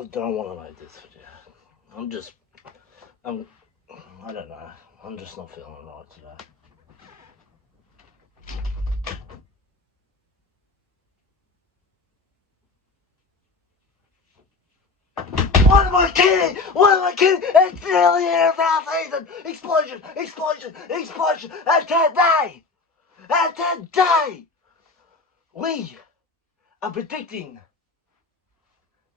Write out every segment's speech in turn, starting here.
I don't want to make this video. I don't know. I'm just not feeling right today. What am I kidding? What am I kidding? It's nearly the NFL season. Explosion, explosion, explosion. And today, we are predicting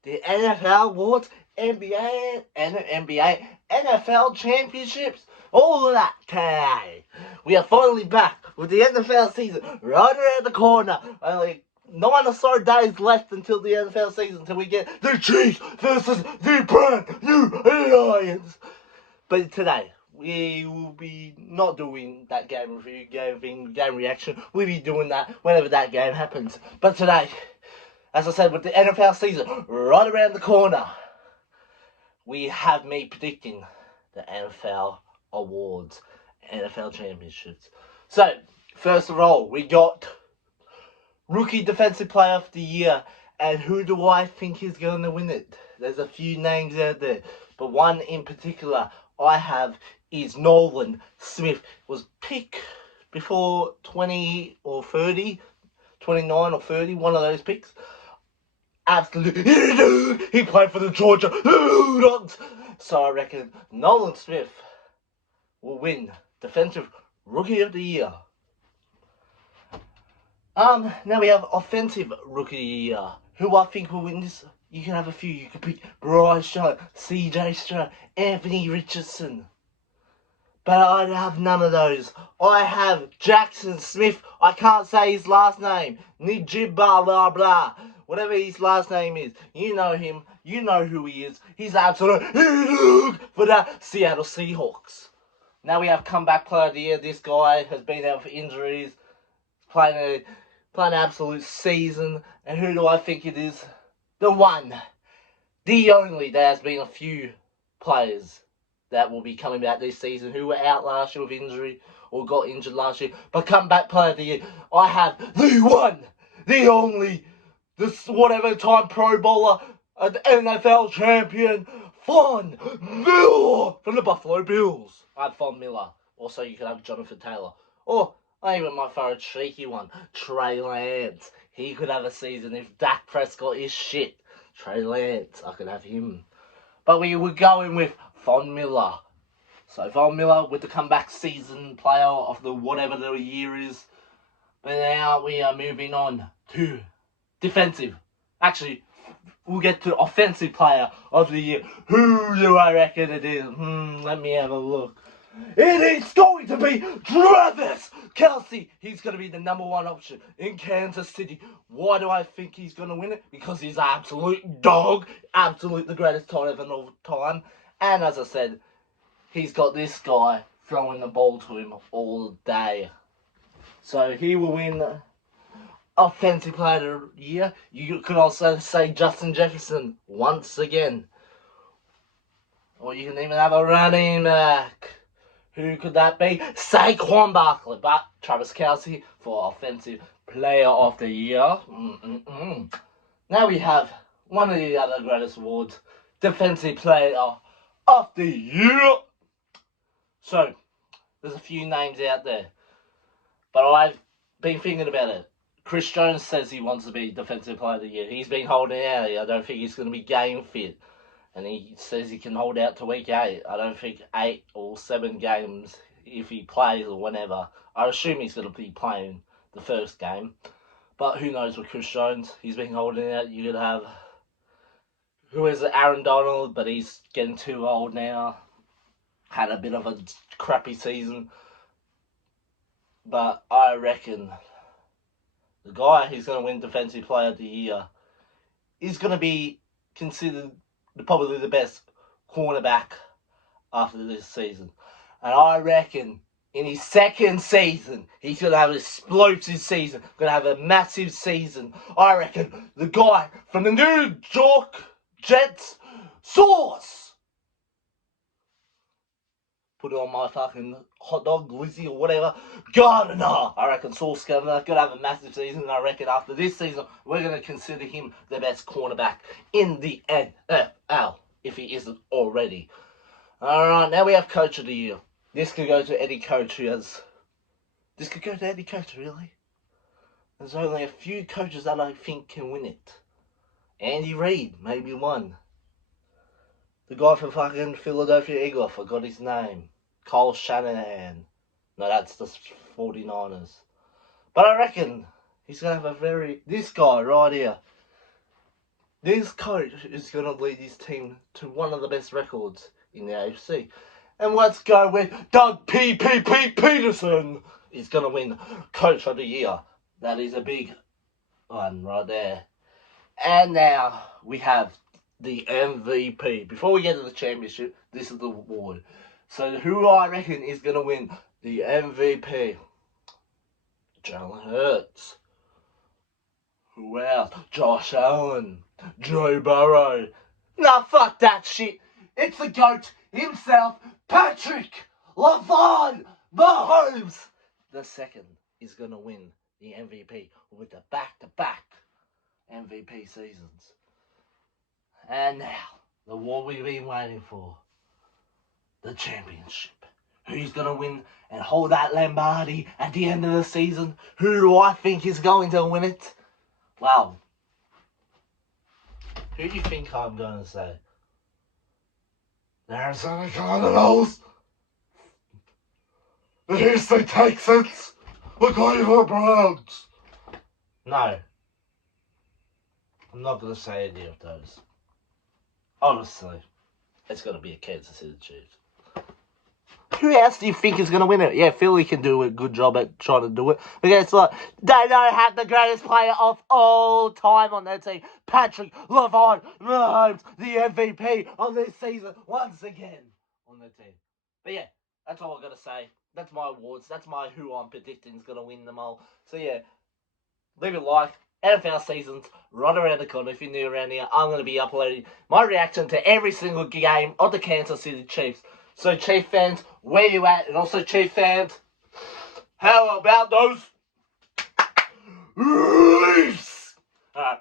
the NFL awards, NBA, NFL championships, all of that today. We are finally back with the NFL season right around the corner. Only 9 or so days left until the NFL season, until we get the Chiefs versus the brand new Lions. But today, we will be not doing that game review, game reaction. We'll be doing that whenever that game happens. But today, as I said, with the NFL season right around the corner, we have me predicting the NFL awards, NFL championships. So, first of all, we got Rookie Defensive Player of the Year, and who do I think is going to win it? There's a few names out there, but one in particular I have is Nolan Smith. Was picked before 20 or 30, 29 or 30, one of those picks. Absolutely, he played for the Georgia Bulldogs. So I reckon Nolan Smith will win Defensive Rookie of the Year. Now we have Offensive Rookie of the Year. Who I think will win this? You can have a few. You can pick Bryce Young, CJ Stroud, Anthony Richardson. But I have none of those. I have Jackson Smith. I can't say his last name. Nijib blah blah blah. Whatever his last name is. You know him. You know who he is. He's absolute for the Seattle Seahawks. Now we have Comeback Player of the Year. This guy has been out for injuries. Playing an absolute season. And who do I think it is? The one. The only. There has been a few players that will be coming back this season who were out last year with injury or got injured last year. But Comeback Player of the Year, I have the one, the only, this whatever time Pro Bowler, an NFL champion, Von Miller from the Buffalo Bills. I have Von Miller. Also, you can have Jonathan Taylor. Or even my favorite cheeky one, Trey Lance. He could have a season if Dak Prescott is shit. Trey Lance, I could have him. But we were going with Von Miller. So Von Miller with the comeback season player of the whatever the year is. But now we are moving on to defensive. Actually, we'll get to offensive player of the year. Who do I reckon it is? Let me have a look. It is going to be Travis Kelce. He's going to be the number one option in Kansas City. Why do I think he's going to win it? Because he's an absolute dog. Absolute the greatest tight end of all time. And as I said, he's got this guy throwing the ball to him all day. So he will win Offensive Player of the Year. You could also say Justin Jefferson once again. Or you can even have a running back. Who could that be? Saquon Barkley. But Travis Kelce for Offensive Player of the Year. Now we have one of the other greatest awards. Defensive Player of the Year. So, there's a few names out there. But I've been thinking about it. Chris Jones says he wants to be Defensive Player of the Year. He's been holding out. I don't think he's going to be game fit. And he says he can hold out to week 8. I don't think 8 or 7 games if he plays or whenever. I assume he's going to be playing the first game. But who knows with Chris Jones. He's been holding out. You could have, who is it, Aaron Donald, but he's getting too old now. Had a bit of a crappy season. But I reckon the guy who's going to win Defensive Player of the Year is going to be considered probably the best cornerback after this season. And I reckon in his second season, he's going to have an explosive season. Going to have a massive season. I reckon the guy from the New York Jets, Sauce put it on my fucking hot dog, glizzy or whatever. Gardner! I reckon Sauce Gardner gonna have a massive season, and I reckon after this season, we're gonna consider him the best cornerback in the NFL, if he isn't already. Alright, now we have Coach of the Year. This could go to any coach who has... This could go to any coach, really. There's only a few coaches that I think can win it. Andy Reid, maybe one. The guy from fucking Philadelphia Eagles, I forgot his name. Kyle Shanahan. No, that's the 49ers. But I reckon he's going to have a very... This guy right here. This coach is going to lead his team to one of the best records in the AFC. And let's go with Doug Peterson. He's going to win Coach of the Year. That is a big one right there. And now we have the MVP. Before we get to the championship, this is the award. So who I reckon is going to win the MVP? Jalen Hurts. Who else? Josh Allen. Joe Burrow. Nah, fuck that shit. It's the GOAT himself, Patrick LaVon Mahomes. The second is going to win the MVP with the back-to-back MVP seasons. And now, the war we've been waiting for. The championship. Who's going to win and hold that Lombardi at the end of the season? Who do I think is going to win it? Well, who do you think I'm going to say? The Arizona Cardinals? The Houston Texans? The Cleveland Browns? No. I'm not going to say any of those. Honestly, it's going to be a Kansas City Chiefs. Who else do you think is going to win it? Yeah, Philly can do a good job at trying to do it. Because it's like, they don't have the greatest player of all time on their team. Patrick LaVon Mahomes, the MVP of this season, once again on their team. But yeah, that's all I've got to say. That's my awards. That's my who I'm predicting is going to win them all. So yeah, leave a like. NFL season's right around the corner. If you're new around here, I'm going to be uploading my reaction to every single game of the Kansas City Chiefs. So Chief fans, where you at? And also Chief fans, how about those Leafs? Alright.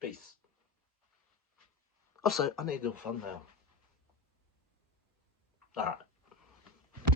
Peace. Also, I need a thumbnail. Alright.